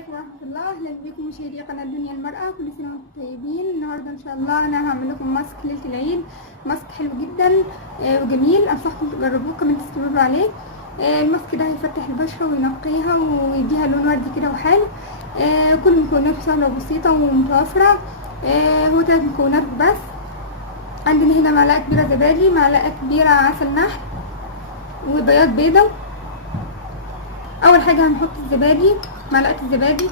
عليكم ورحمة الله. أهلا بكم مشاهدي قناة دنيا المرأة، كل سنة وانتم طيبين. النهاردة إن شاء الله أنا هعمل لكم ماسك ليلة العيد، ماسك حلو جدا وجميل، أنصحكم تجربوه كمان تستمروا عليه. الماسك ده هيفتح البشرة وينقيها ويديها لون وردي كده وحلو. كل مكوناته سهلة وبسيطة ومتوفرة. هو 3 مكونات بس. عندنا هنا معلقة كبيرة زبادي، معلقة كبيرة عسل نحل، وبياض بيضة. أول حاجة هنحط الزبادي، معلقة الزبادي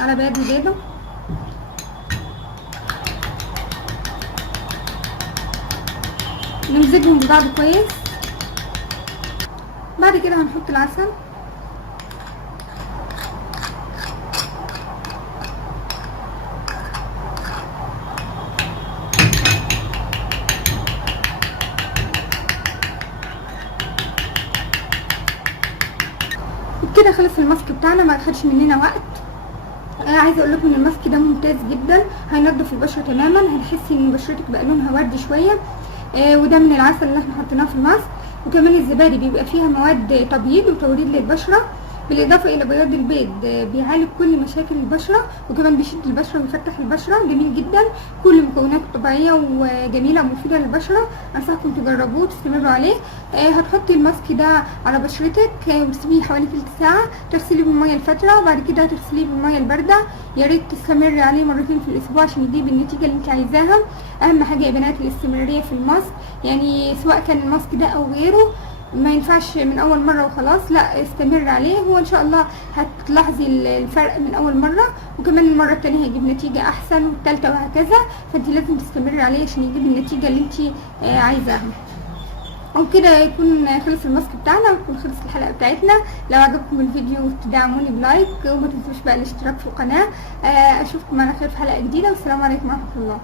على بياض البيضة، نمزجهم ببعض كويس. بعد كده هنحط العسل، وبكده خلص الماسك بتاعنا، ما خدش مننا وقت. عايزه اقول لكم ان الماسك ده ممتاز جدا، هينضف البشره تماما، هتحسي ان بشرتك بقى لونها وردي شويه. وده من العسل اللي احنا حطيناه في الماسك. وكمان الزبادي بيبقى فيها مواد تبييض وتوريد للبشره، بالاضافه الى بياض البيض بيعالج كل مشاكل البشره، وكمان بيشد البشره ويفتح البشره. جميل جدا، كل مكوناته طبيعيه وجميله ومفيده للبشره. انصحكم تجربوه وتستمروا عليه. هتحطي الماسك ده على بشرتك وتسيبيه حوالي تلت ساعه، تغسليه بالميه الفتره، وبعد كده هتغسليه بالميه البارده. يا ريت تستمري عليه مرتين في الاسبوع عشان يجيب النتيجه اللي انت عايزاها. اهم حاجه يا بنات الاستمراريه في الماسك، يعني سواء كان الماسك ده او غيره، ما ينفعش من اول مره وخلاص، لا استمر عليه، هو ان شاء الله هتلاحظي الفرق من اول مره، وكمان المره الثانيه هيجيب نتيجه احسن، والثالثه وهكذا. فانت لازم تستمري عليه عشان يجيب النتيجه اللي انت عايزاها. وبكده يكون خلص الماسك بتاعنا، ويكون خلص الحلقه بتاعتنا. لو عجبكم الفيديو تدعموني بلايك، وما تنسوش بقى الاشتراك في القناه. اشوفكم على خير في حلقه جديده، والسلام عليكم ورحمه الله.